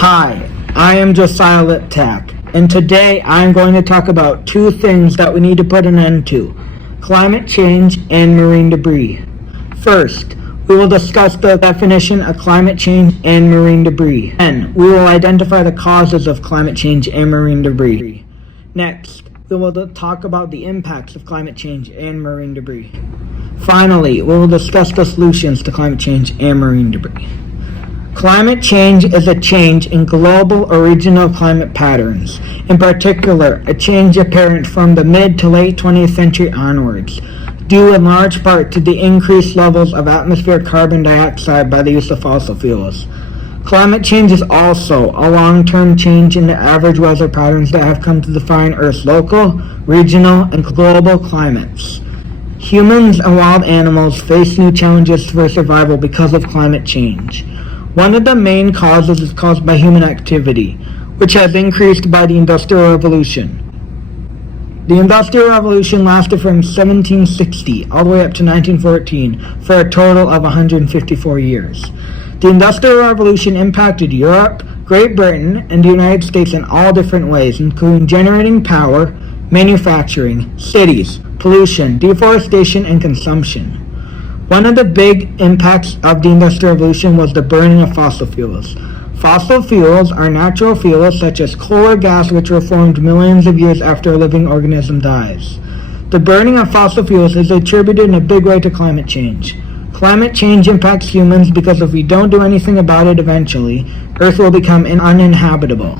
Hi, I am Josiah Liptak, and today I'm going to talk about two things that we need to put an end to: climate change and marine debris. First, we will discuss the definition of climate change and marine debris. Then, we will identify the causes of climate change and marine debris. Next, we will talk about the impacts of climate change and marine debris. Finally, we will discuss the solutions to climate change and marine debris. Climate change is a change in global or regional climate patterns, in particular, a change apparent from the mid to late 20th century onwards, due in large part to the increased levels of atmospheric carbon dioxide by the use of fossil fuels. Climate change is also a long-term change in the average weather patterns that have come to define Earth's local, regional, and global climates. Humans and wild animals face new challenges for survival because of climate change. One of the main causes is caused by human activity, which has increased by the Industrial Revolution. The Industrial Revolution lasted from 1760 all the way up to 1914 for a total of 154 years. The Industrial Revolution impacted Europe, Great Britain, and the United States in all different ways, including generating power, manufacturing, cities, pollution, deforestation, and consumption. One of the big impacts of the Industrial Revolution was the burning of fossil fuels. Fossil fuels are natural fuels such as coal or gas, which were formed millions of years after a living organism dies. The burning of fossil fuels is attributed in a big way to climate change. Climate change impacts humans because if we don't do anything about it eventually, Earth will become uninhabitable.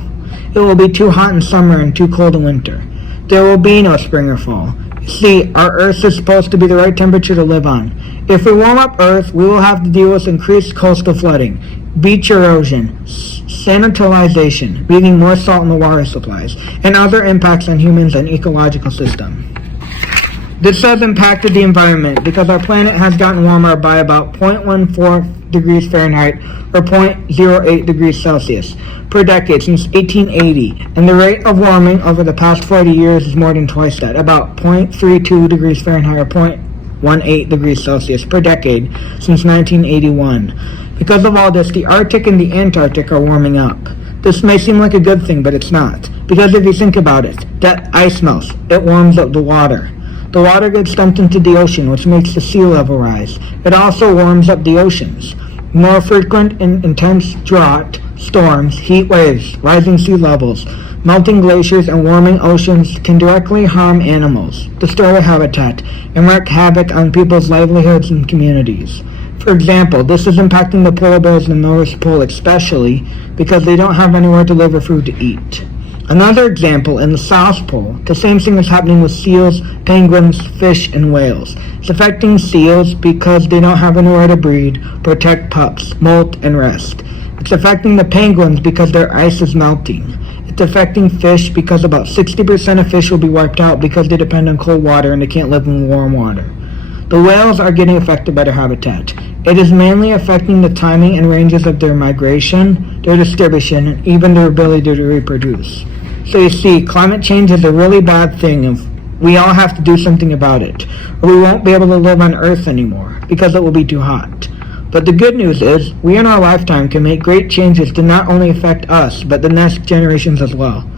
It will be too hot in summer and too cold in winter. There will be no spring or fall. See, our Earth is supposed to be the right temperature to live on. If we warm up Earth, we will have to deal with increased coastal flooding, beach erosion, sanitization, breathing more salt in the water supplies, and other impacts on humans and ecological system. This has impacted the environment because our planet has gotten warmer by about 0.14 degrees Fahrenheit or 0.08 degrees Celsius per decade since 1880, and the rate of warming over the past 40 years is more than twice that, about 0.32 degrees Fahrenheit or 0.18 degrees Celsius per decade since 1981. Because of all this, the Arctic and the Antarctic are warming up. This may seem like a good thing, but it's not. Because if you think about it, that ice melts, it warms up the water. The water gets dumped into the ocean, which makes the sea level rise. It also warms up the oceans. More frequent and intense drought, storms, heat waves, rising sea levels, melting glaciers, and warming oceans can directly harm animals, destroy their habitat, and wreak havoc on people's livelihoods and communities. For example, this is impacting the polar bears in the North Pole especially because they don't have anywhere to live or food to eat. Another example, in the South Pole, the same thing is happening with seals, penguins, fish, and whales. It's affecting seals because they don't have anywhere to breed, protect pups, molt, and rest. It's affecting the penguins because their ice is melting. It's affecting fish because about 60% of fish will be wiped out because they depend on cold water and they can't live in warm water. The whales are getting affected by their habitat. It is mainly affecting the timing and ranges of their migration, their distribution, and even their ability to reproduce. So you see, climate change is a really bad thing and we all have to do something about it, or we won't be able to live on Earth anymore because it will be too hot. But the good news is, we in our lifetime can make great changes to not only affect us, but the next generations as well.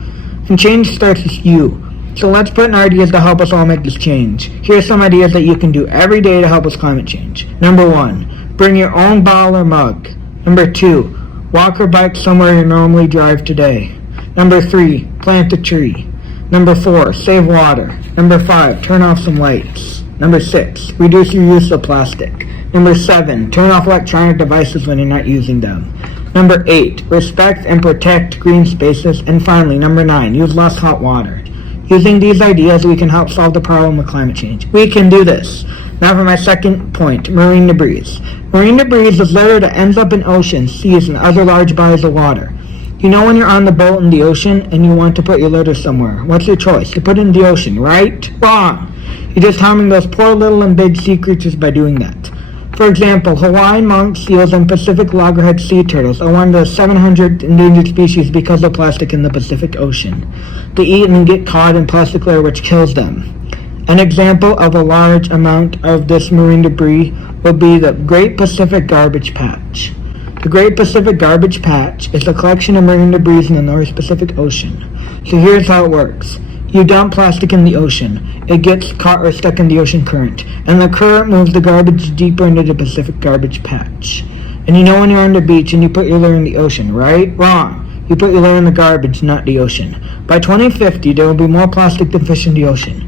And change starts with you. So let's put in ideas to help us all make this change. Here are some ideas that you can do every day to help us climate change. Number 1, bring your own bottle or mug. Number 2, walk or bike somewhere you normally drive today. Number 3, plant a tree. Number 4, save water. Number 5, turn off some lights. Number 6, reduce your use of plastic. Number 7, turn off electronic devices when you're not using them. Number 8, respect and protect green spaces. And finally, number 9, use less hot water. Using these ideas, we can help solve the problem with climate change. We can do this. Now for my second point, marine debris. Marine debris is litter that ends up in oceans, seas, and other large bodies of water. You know when you're on the boat in the ocean and you want to put your litter somewhere. What's your choice? You put it in the ocean, right? Wrong. You're just harming those poor little and big sea creatures by doing that. For example, Hawaiian monk seals and Pacific loggerhead sea turtles are one of the 700 endangered species because of plastic in the Pacific Ocean. They eat and get caught in plastic litter which kills them. An example of a large amount of this marine debris would be the Great Pacific Garbage Patch. The Great Pacific Garbage Patch is a collection of marine debris in the North Pacific Ocean. So here's how it works. You dump plastic in the ocean. It gets caught or stuck in the ocean current, and the current moves the garbage deeper into the Pacific Garbage Patch. And you know when you're on the beach and you put your lure in the ocean, right? Wrong. You put your lure in the garbage, not the ocean. By 2050, there will be more plastic than fish in the ocean.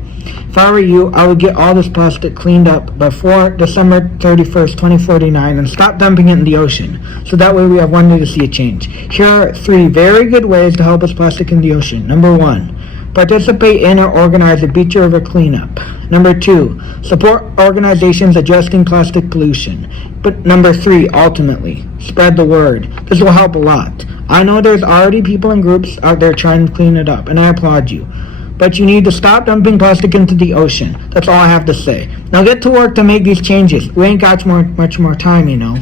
If I were you, I would get all this plastic cleaned up before December 31st, 2049 and stop dumping it in the ocean. So that way we have one day to see a change. Here are 3 very good ways to help us plastic in the ocean. Number 1, participate in or organize a beach or river cleanup. Number 2, support organizations addressing plastic pollution. But number 3, ultimately, spread the word. This will help a lot. I know there's already people and groups out there trying to clean it up, and I applaud you. But you need to stop dumping plastic into the ocean. That's all I have to say. Now get to work to make these changes. We ain't got much more time, you know.